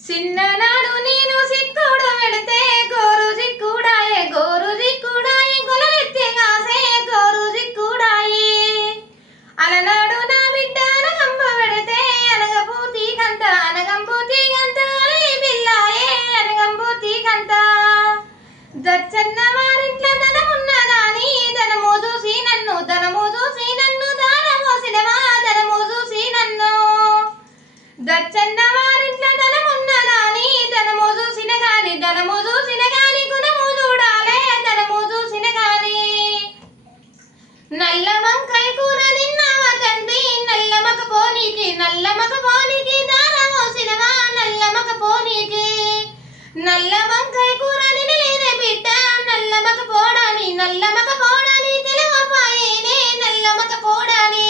చిన్ననాడు నేను సిక్కుడు పెడితే గోరు సిక్కుడాయే గోరు సిక్కుడాయే గొలలెత్తి కాసే గోరు సిక్కుడాయే అలనాడు నా బిడ్డ అనగంబ పెడితే అనగపూతి గంట అనగంపూతి గంట అల్లి బిల్లాయే అనగంపూతి గంట దచ్చన్న వారింట్ల ధనమున్నదాని ధనము చూసి నన్ను దానమోసినవా ధనము చూసి నన్ను దచ్చన్న వారింట్ల ధనమున్నదాని ధనము చూసిన గాని గుణము చూడాలే ధనము చూసిన గాని నల్ల వంకాయ కూర తిన్నావా తండ్రి నల్లమక పోనీకి దానమోసినవా నల్లమక పోనీకి నల్ల వంకాయ కూర తినలేదే బిడ్డ నల్లమక పోడాని తెలువపాయేనే నల్లమక పోడాని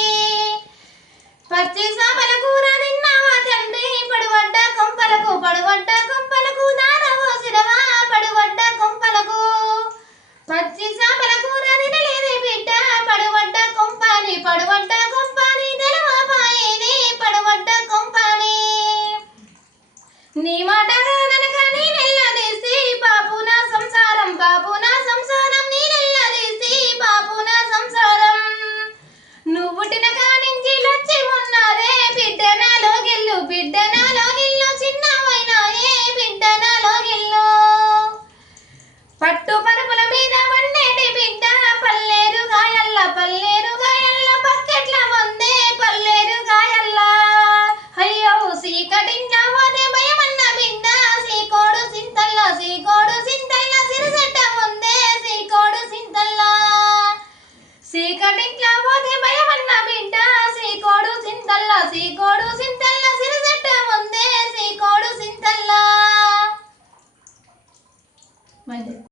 పచ్చి సామల కూర తిన్నావా తండ్రి పడువడ్డ కొంపలకు దానమోసినవా పడువడ్డ కొంపలకు పచ్చి సామల కూర తినలేదే బిడ్డ పడువడ్డ కొంపాని తెలువపాయేనే పడువడ్డ కొంపాని నీ మాట గనక నేనెల్లదీసి బాపు నా సంసారం నేనెల్లదీసి బాపు నా సంసారం నువ్వుటిన కానించి లచ్చి ఉన్నదే బిడ్డ నాలో గిల్లు చిన్నవైనాయే బిడ్డ నాలో గిల్లు పట్టు పరుపుల మీద వండేటి బిడ్డ పల్లేరు గాయల్ల బకెట్ల వందే పల్లేరు గాయల్ల అయ్యో సీకటింట్లో పోతే భయమన్న బిడ్డ సీకోడు సింతల్ల సిరిసెట్ట వందే సీకోడు సింతల్ల సీకటింట్లో పోతే భయమన్న బిడ్డ సీకోడు సింతల్ల సిరిసెట్ట వందే సీకోడు సింతల్ల